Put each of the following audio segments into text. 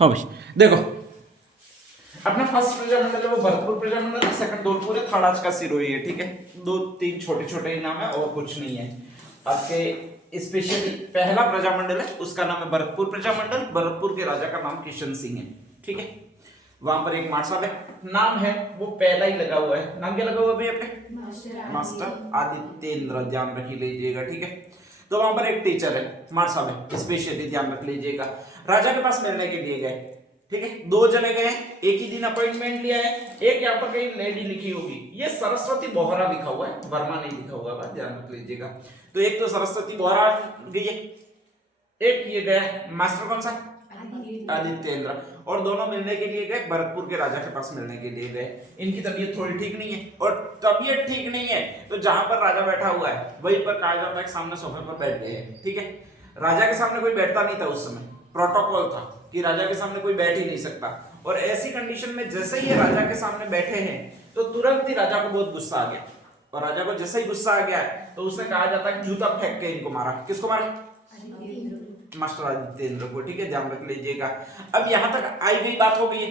हाँ भाई देखो, अपना फर्स्ट प्रजामंडल है वो भरतपुर प्रजामंडल, सेकंड धौलपुर है, थर्ड आज का सिरोही है। ठीक है, दो तीन छोटे छोटे ही नाम है और कुछ नहीं है आपके। स्पेशली पहला प्रजामंडल है उसका नाम है भरतपुर प्रजामंडल, भरतपुर के राजा का नाम किशन सिंह है। ठीक है, वहां पर एक मार्शल है, नाम है वो पहला ही लगा हुआ है। नाम क्या लगा हुआ है भैया अपने? मास्टर आदित्येंद्र, ध्यान रख लीजिएगा। ठीक है, तो वहां पर एक टीचर है मार्शल है, स्पेशली ध्यान रख लीजिएगा। राजा के पास मिलने के लिए गए। ठीक है, दो जने गए, एक ही दिन अपॉइंटमेंट लिया है। एक यहाँ पर कहीं लेडी लिखी होगी, ये सरस्वती बोहरा लिखा हुआ है, वर्मा नहीं लिखा हुआ है, ध्यान रख लीजिएगा। तो एक तो सरस्वती बोहरा गई है, एक ये गया मास्टर कौन सा? आदित्येंद्र। और दोनों मिलने के लिए गए, भरतपुर के राजा के पास मिलने के लिए गए। इनकी तबीयत थोड़ी ठीक नहीं है, और तबीयत ठीक नहीं है तो जहां पर राजा बैठा हुआ है वहीं पर कहा जाता है सामने सोफे पर बैठ गए हैं। ठीक है, राजा के सामने कोई बैठता नहीं था उस समय, प्रोटोकॉल था कि राजा के सामने कोई बैठ ही नहीं सकता। और ऐसी कंडीशन में जैसे ही राजा के सामने बैठे हैं तो तुरंत ही राजा को बहुत गुस्सा आ गया। और राजा को जैसे ही गुस्सा आ गया तो उसने कहा जाता है जूता फेंक के इनको मारा। किसको मारा? मास्टर आदित्येंद्र को। ठीक है, ध्यान रख लीजिएगा। अब यहां तक आई गई बात हो गई है।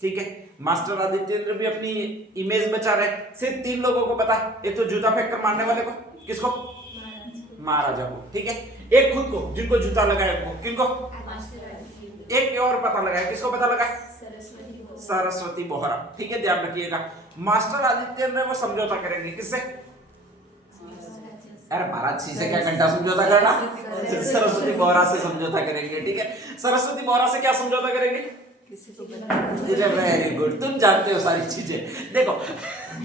ठीक है, मास्टर आदित्येंद्र भी अपनी इमेज बचा रहे। सिर्फ तीन लोगों को पता है, एक तो जूता फेंक कर मारने वाले को, किसको? महाराजा को। ठीक है, एक खुद को जिनको जूता लगाया उनको, किनको? एक और पता लगाया, किसको पता लगा? सरस्वती बोहरा। ठीक है, ध्यान रखिएगा। मास्टर आदित्येंद्र वो समझौता करेंगे किससे? अरे महाराज जी से क्या घंटा समझौता करना, सरस्वती बोहरा से समझौता करेंगे। ठीक है, सरस्वती बोहरा से क्या समझौता करेंगे? वेरी गुड, तुम जानते हो सारी चीजें। देखो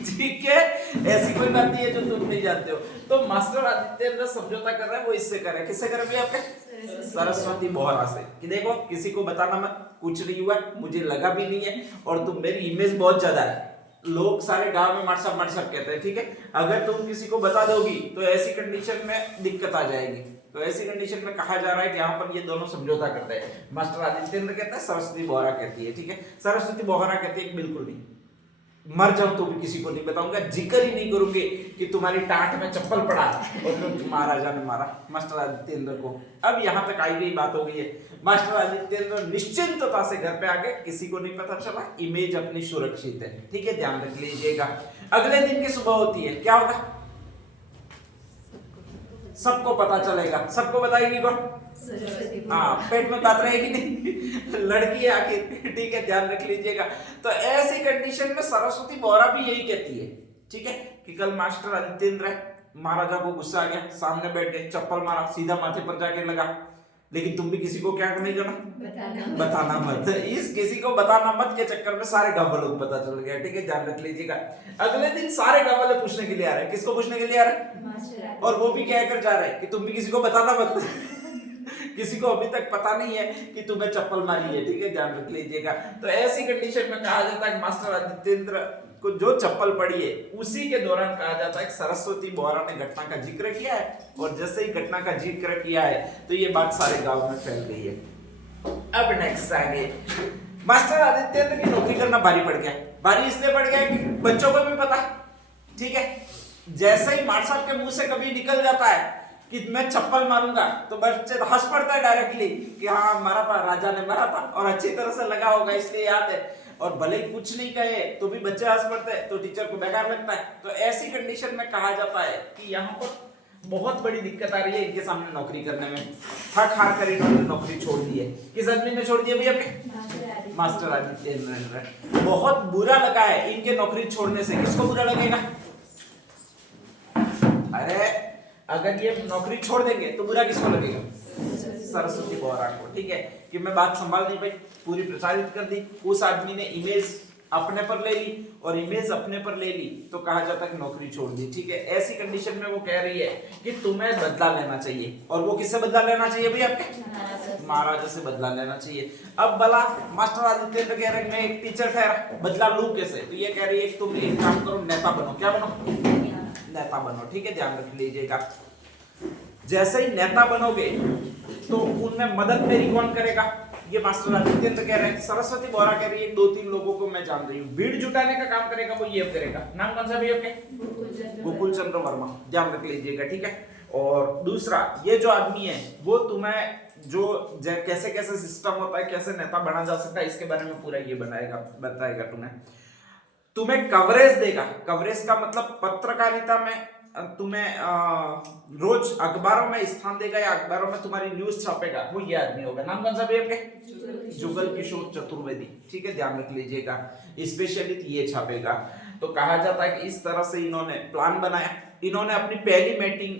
ठीक है, ऐसी कोई बात नहीं है जो तुम नहीं जानते हो। तो मास्टर आदित्येंद्र समझौता कर रहा है, वो इससे कर रहे हैं। किससे कर रहे हैं आपके? सरस्वती बोहरा से। कि देखो किसी को बताना मत, कुछ नहीं हुआ, मुझे लगा भी नहीं है, और तुम मेरी इमेज बहुत ज्यादा है, लोग सारे गांव में मार्शल कहते हैं। ठीक है, अगर तुम किसी को बता दोगी तो ऐसी कंडीशन में दिक्कत आ जाएगी। तो ऐसी कंडीशन में कहा जा रहा है कि यहाँ पर ये दोनों समझौता करते हैं। मास्टर आदित्येंद्र कहता है, सरस्वती बोहरा कहती है। ठीक है, सरस्वती बोहरा कहती है बिल्कुल नहीं, मर जाऊं तो भी किसी को नहीं बताऊंगा, जिक्र ही नहीं करूंगी कि तुम्हारी टांट में चप्पल पड़ा और जो महाराजा ने मारा मास्टर आदित्येंद्र को। अब यहाँ तक आई गई बात हो गई है। मास्टर आदित्येंद्र निश्चिंतता से घर पे आ गए, किसी को नहीं पता चला, इमेज अपनी सुरक्षित है। ठीक है, ध्यान रख लीजिएगा। अगले दिन की सुबह होती है, क्या होगा? सबको पता चलेगा। सबको बताएगी कौन? हाँ, पेट में बात रहेगी नहीं, लड़की है आखिर। ठीक है, ध्यान रख लीजिएगा। तो ऐसी कंडीशन में सरस्वती बोहरा भी यही कहती है। ठीक है, कि कल मास्टर आदित्येंद्र है, महाराजा को गुस्सा आ गया, सामने बैठ गए, चप्पल मारा, सीधा माथे पर जाके लगा। लेकिन तुम भी किसी को क्या नहीं करना, बताना मत। इस किसी को बताना मत के चक्कर में सारे गांव वालों को पता चल गया। ठीक है, ध्यान रख लीजिएगा। अगले दिन सारे गांव वाले पूछने के लिए आ रहे हैं। किसको पूछने के लिए आ रहे हैं? और वो भी कहकर जा रहे हैं कि तुम भी किसी को बताना मत। किसी को अभी तक पता नहीं है कि तुम्हें चप्पल मारी है। ठीक है, ध्यान रख लीजिएगा। तो ऐसी कंडीशन में कहा जाता है मास्टर आदित्येंद्र को जो चप्पल पड़ी है उसी के दौरान कहा जाता है सरस्वती बोहरा ने घटना का जिक्र किया है। और जैसे ही घटना का जिक्र किया है तो ये बात सारे गांव में फैल गई है। अब नेक्स्ट आगे, मास्टर आदित्येंद्र की नौकरी करना भारी पड़ गया। भारी इसलिए पड़ गया कि बच्चों को भी पता। ठीक है, जैसे ही मार्शल के मुंह से कभी निकल जाता है कि मैं चप्पल मारूंगा तो बच्चे तो हंस पड़ता है डायरेक्टली कि हाँ मारा था, राजा ने मारा था, और अच्छी तरह से लगा होगा इसलिए याद है। और भले ही कुछ नहीं कहे तो भी बच्चे हंस पड़ते हैं, तो टीचर को बेकार लगता है। तो ऐसी कंडीशन में कहा जाता है कि यहाँ पर बहुत बड़ी दिक्कत आ रही है इनके सामने नौकरी करने में। थक हार कर इन्होंने नौकरी छोड़ दी है। किस आदमी ने छोड़ दी है भैया? आपके मास्टर आदित्येंद्र। बहुत बुरा लगा है इनके नौकरी छोड़ने से। किसको बुरा लगेगा? अरे अगर ये नौकरी छोड़ देंगे तो बुरा किसको लगेगा? सरस्वती बोहरा को। ठीक है, कि मैं बात संभाल दी भाई, पूरी प्रसारित कर दी। उस आदमी ने इमेज अपने पर ले ली, और इमेज अपने पर ले ली तो कहा जाता है कि नौकरी छोड़ दी। ठीक है, ऐसी कंडीशन में वो कह रही है कि तुम्हें बदला लेना चाहिए। और वो किससे बदला लेना चाहिए भाई? आपके महाराजा से बदला लेना चाहिए। अब भला मास्टर आदित्येंद्र कह रहे हैं मैं एक टीचर ठहरा, बदला लूं कैसे? तो ये कह रही है तुम एक काम करो, नेता बनो। क्या बनो? नेता बनो। ठीक है, ध्यान रख लीजिएगा। जैसे ही नेता बनोगे तो उनमें मदद मेरी कौन करेगा? ये मास्टर आदित्येंद्र कह रहे हैं। सरस्वती बोहरा कह रही है दो तीन लोगों को मैं जान रही हूँ, भीड़ जुटाने का काम करेगा वो ये करेगा। नाम कौन सा भी आपके? गोकुल चंद्र वर्मा। ध्यान रख लीजिएगा। ठीक है, और दूसरा ये जो आदमी है वो तुम्हें जो कैसे कैसे सिस्टम होता है, कैसे नेता बना जा सकता है, इसके बारे में पूरा ये बताएगा तुम्हें कवरेज देगा। कवरेज का मतलब पत्रकारिता में तुम्हें रोज अखबारों में स्थान देगा या अखबारों में तुम्हारी न्यूज छापेगा, वो ये आदमी होगा। नाम कौन सा भी आपके? जुगल किशोर चतुर्वेदी, ठीक है, ध्यान रख लीजिएगा, स्पेशली ये छापेगा। तो कहा जाता है कि इस तरह से इन्होंने प्लान बनाया। इन्होंने अपनी पहली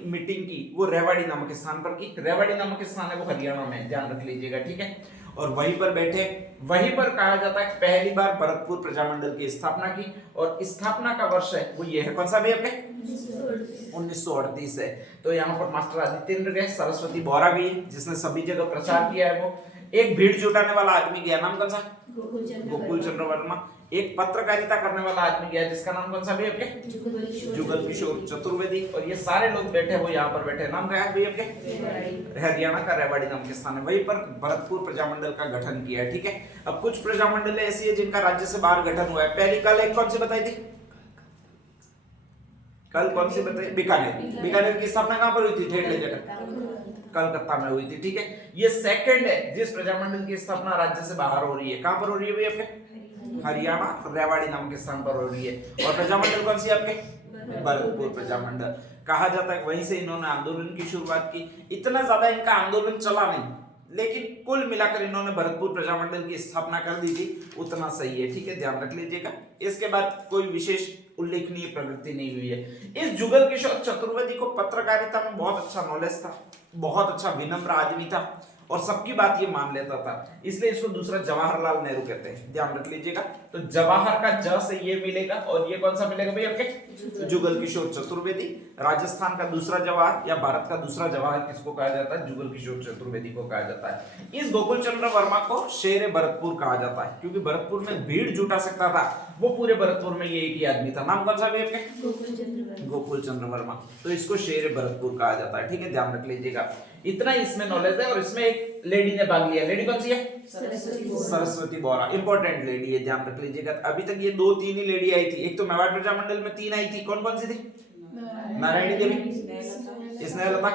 मीटिंग की वो रेवाड़ी नामक स्थान पर की। रेवाड़ी नामक स्थान है वो हरियाणा में, ध्यान रख लीजिएगा, ठीक है। और वहीं पर बैठे, वहीं पर कहा जाता है पहली बार भरतपुर प्रजामंडल की स्थापना की। और स्थापना का वर्ष है वो ये है, कौन सा भी आपके? 1938 है। तो यहाँ पर मास्टर आदित्येंद्र गए, सरस्वती बोरा गई जिसने सभी जगह प्रचार किया है वो। एक भीड़ जुटाने वाला आदमी गया, नाम कौन सा? गोकुल चंद्र वर्मा। एक पत्रकारिता करने वाला आदमी गया जिसका नाम कौन सा भी आपके? जुगल किशोर चतुर्वेदी। और ये सारे लोग बैठे, वो यहाँ पर बैठे, नाम क्या है भाई आपके? हरियाणा का रेवाड़ी नाम के स्थान है, वहीं पर भरतपुर प्रजामंडल का गठन किया है, ठीक है। अब कुछ प्रजामंडल ऐसी है जिनका राज्य से बाहर गठन हुआ है। पहली कल एक कौन सी बताई थी? कल कौन सी बताई? बीकानेर। बीकानेर की स्थापना कहां पर हुई थी? ठेठ जगह कलकत्ता में हुई थी, ठीक है। ये सेकंड है जिस प्रजामंडल की स्थापना राज्य से बाहर हो रही है। कहां पर हो रही है भाई आपके? हरियाणा रेवाड़ी नाम के स्थान पर हो रही है। और प्रजामंडल कौन सी आपके? भरतपुर प्रजामंडल। कहा जाता है वहीं से इन्होंने आंदोलन की शुरुआत की। इतना ज्यादा इनका आंदोलन चला नहीं, लेकिन कुल मिलाकर इन्होंने भरतपुर प्रजामंडल की स्थापना कर दी थी, उतना सही है, ठीक है, ध्यान रख लीजिएगा। इसके बाद कोई विशेष उल्लेखनीय प्रगति नहीं हुई है। इस जुगल किशोर चतुर्वेदी को पत्रकारिता में बहुत अच्छा नॉलेज था, बहुत अच्छा विनम्र आदमी था और सबकी बात ये मान लेता था, इसलिए इसको दूसरा जवाहरलाल नेहरू कहते हैं, ध्यान रख लीजिएगा। तो जवाहर का ज से ये मिलेगा और ये कौन सा मिलेगा भाई आपके? जुगल किशोर चतुर्वेदी। राजस्थान का दूसरा जवाहर या भारत का दूसरा जवाहर किसको कहा जाता है? जुगल किशोर चतुर्वेदी को कहा जाता है। इस गोकुल चंद्र वर्मा को शेर भरतपुर कहा जाता है, क्योंकि भरतपुर में भीड़ जुटा सकता था वो पूरे भरतपुर में ये एक ही आदमी था। नाम कौन सा भी आपके? गोकुल चंद्र वर्मा। तो इसको शेर भरतपुर कहा जाता है, ठीक है, ध्यान रख लीजिएगा। इतना इसमें नॉलेज है। और इसमें एक लेडी ने भाग लिया, लेडी कौन सी है? सरस्वती बोरा, इंपॉर्टेंट लेडी है, ध्यान रख लीजिएगा। अभी तक ये 2-3 ही लेडी आई थी। एक तो मेवाड़ प्रजामंडल में 3 आई थी, कौन कौन सी थी? नारायणी देवी, स्नेहलता,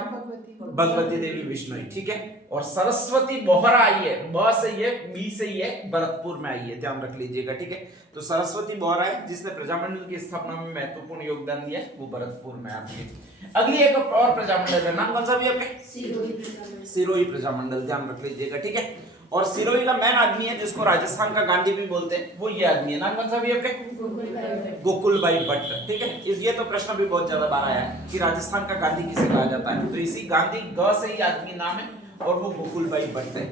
भगवती देवी बिश्नोई, ठीक है। और सरस्वती बोहरा आई है, ब से ये, बी से ये, भरतपुर में आई है, ध्यान रख लीजिएगा, ठीक है। तो सरस्वती बोहरा है जिसने प्रजामंडल की स्थापना में महत्वपूर्ण योगदान दिया, वो भरतपुर में आती है। अगली एक और प्रजामंडल है, नाम कौन सा भी आपके? सिरोही प्रजामंडल, ध्यान रख लीजिएगा, ठीक है। और सिरोही का मेन आदमी है जिसको राजस्थान का गांधी भी बोलते हैं, वो ये आदमी है, नाम कौन सा भी आपके? गोकुल भाई भट्ट, ठीक है। ये तो प्रश्न भी बहुत ज्यादा बार आया है कि राजस्थान का गांधी किसे कहा जाता है, तो इसी गांधी ग से ही आदमी नाम है और वो गोकुल भाई भट्ट है।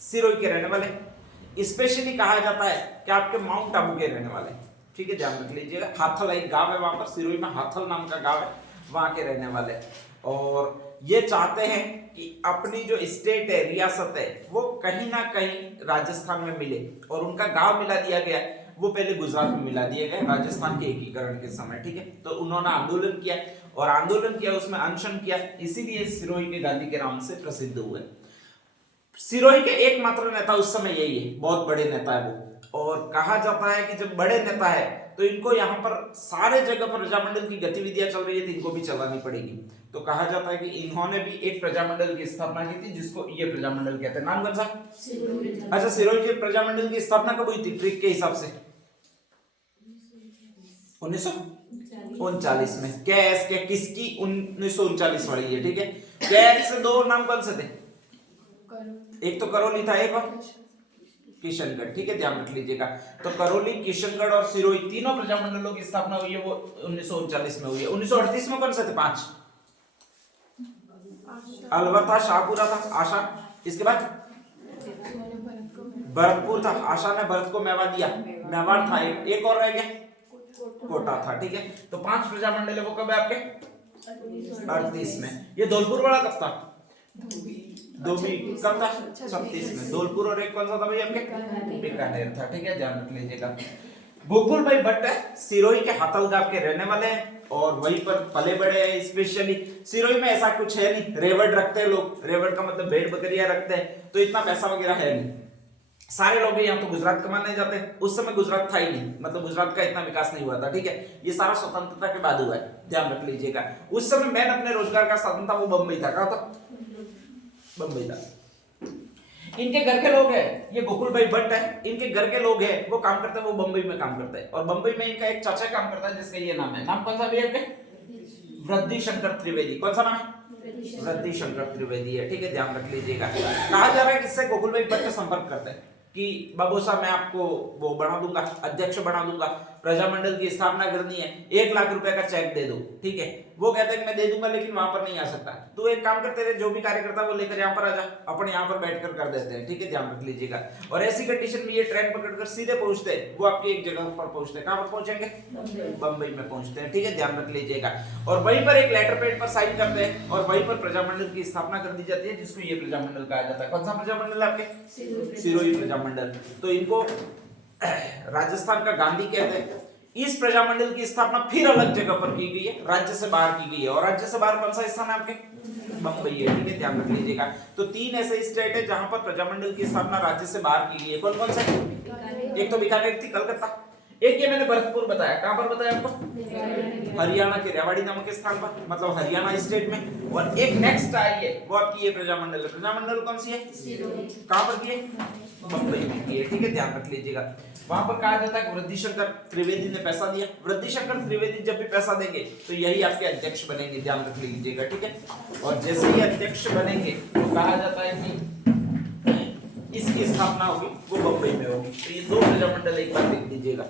सिरोही के रहने वाले, स्पेशली कहा जाता है कि आपके माउंट आबू के रहने वाले, ठीक है, ध्यान रख लीजिएगा। हाथल एक गांव है वहां पर, सिरोही में हाथल नाम का गांव है, वहां के रहने वाले। और ये चाहते हैं कि अपनी जो स्टेट है, रियासत है, वो कहीं ना कहीं राजस्थान में मिले और उनका गांव मिला दिया गया। वो पहले गुजरात में मिला दिए गए राजस्थान के एकीकरण के समय, ठीक है। तो उन्होंने आंदोलन किया और आंदोलन किया, उसमें अनशन किया, इसीलिए सिरोही के गांधी के नाम से प्रसिद्ध हुए। सिरोही के एकमात्र नेता उस समय यही है, बहुत बड़े नेता है वो। और कहा जाता है कि जब बड़े नेता है तो इनको यहाँ पर सारे जगह पर प्रजामंडल की गतिविधियां चल रही है तो इनको भी चलानी पड़ेगी। तो कहा जाता है कि इन्होंने भी एक प्रजामंडल की स्थापना की थी जिसको ये प्रजामंडल कहते हैं। नाम कौन सा? अच्छा, सिरोही के प्रजामंडल की स्थापना कब हुई थी ट्रिक के हिसाब से? 1939 में। कैस के किसकी? 1939 वाली है, ठीक है। कैस से 2 नाम कौन से थे? एक तो करौली था, एक और किशनगढ़, ठीक है, ध्यान रख लीजिएगा। तो करौली, किशनगढ़ और सिरोही तीनों प्रजामंडलों की स्थापना हुई है वो 1939 में हुई है। 1938 में कौन से थे? 5 अलवर था, शाहपुरा था, आशा, इसके बाद भरतपुर था, आशा ने भरत को मेवा दिया, मेवाड़ था, एक और रह गया कोटा था, ठीक है। तो 5 प्रजामंडल है वो कब है आपके? 38 में। ये धौलपुर वाला कब था? धोबी कब था? 36 में। धौलपुर और एक कौन सा था भाई आपके? बीकानेर था, ठीक है, ध्यान रख लीजिएगा। गोकुल भाई भट्ट सिरोही के हाथल गांव के रहने वाले हैं और वहीं पर पले बड़े हैं। स्पेशली सिरोही में ऐसा कुछ है नहीं, रेवड़ रखते हैं लोग, रेवड़ का मतलब भेड़ बकरियां रखते हैं, तो इतना पैसा वगैरह है नहीं। सारे लोग यहाँ तो गुजरात कमाने जाते हैं, उस समय गुजरात था ही नहीं, मतलब गुजरात का इतना विकास नहीं हुआ था, ठीक है। ये सारा स्वतंत्रता के बाद हुआ है, ध्यान रख लीजिएगा। उस समय मैंने अपने रोजगार का साधन था वो बम्बई था। कहा था? बम्बई था। इनके घर के लोग हैं, ये गोकुल भाई भट्ट है, इनके घर के लोग हैं, वो काम करते हैं, वो बंबई में काम करते हैं, और बंबई में इनका एक चाचा काम करता है जिसका ये नाम है, नाम कौन सा भी है आपके? वृद्धि शंकर त्रिवेदी। कौन सा नाम है? वृद्धि शंकर त्रिवेदी है, ठीक है, ध्यान रख लीजिएगा। कहा जा रहा है कि इससे गोकुल भाई भट्ट संपर्क करते हैं कि बाबू साहब मैं आपको वो बना दूंगा, अध्यक्ष बना दूंगा, प्रजामंडल की स्थापना करनी है, 1 लाख रुपए का चेक दे दो, ठीक है। वो कहते हैं कि मैं दे दूंगा लेकिन वहां पर नहीं आ सकता, तो एक काम करते रहे, जो भी कार्यकर्ता वो लेकर यहाँ पर आ जा, अपन यहाँ पर बैठकर कर देते हैं, ठीक है, ध्यान रख लीजिएगा। और ऐसी कंडीशन में ये ट्रेन पकड़कर सीधे पहुंचते हैं, वो आपकी एक जगह पर पहुंचते हैं, कहां पर पहुंचेंगे? बंबई में पहुंचते हैं, ठीक है, ध्यान रख लीजिएगा। और वहीं पर एक लेटर पैड पर साइन करते हैं और वहीं पर प्रजामंडल की स्थापना कर दी जाती है, जिसको ये प्रजामंडल कहा जाता है। कौन सा प्रजामंडल आपके? सिरोही प्रजामंडल। तो इनको राजस्थान का गांधी कहते हैं। इस प्रजामंडल की स्थापना फिर अलग जगह पर की गई है, राज्य से बाहर की गई है, और राज्य से बाहर कौन सा स्थान है आपके? बंबई है, ठीक है, ध्यान रख लीजिएगा। तो 3 ऐसे स्टेट है जहां पर प्रजामंडल की स्थापना राज्य से बाहर की गई है। कौन कौन से? एक तो बीकानेर थी, कलकत्ता, एक ये मैंने भरतपुर बताया, कहां पर बताया आपको? हरियाणा के रेवाड़ी नामक स्थान पर, मतलब हरियाणा स्टेट में। और एक नेक्स्ट आई है, वो आपकी ये प्रजामंडल है। प्रजामंडल कौन सी है? कहां पर की है? बंबई में की है, ठीक है, ध्यान रख लीजिएगा। वहां पर कहा जाता है कि वृद्धि शंकर त्रिवेदी ने पैसा दिया। वृद्धि शंकर त्रिवेदी जब भी पैसा देंगे तो यही आपके अध्यक्ष बनेंगे, ध्यान रख लीजिएगा, ठीक है। और जैसे ही अध्यक्ष बनेंगे तो कहा जाता है कि इसकी स्थापना होगी वो बंबई में होगी। तो ये 2 प्रजामंडल एक बार देख लीजिएगा।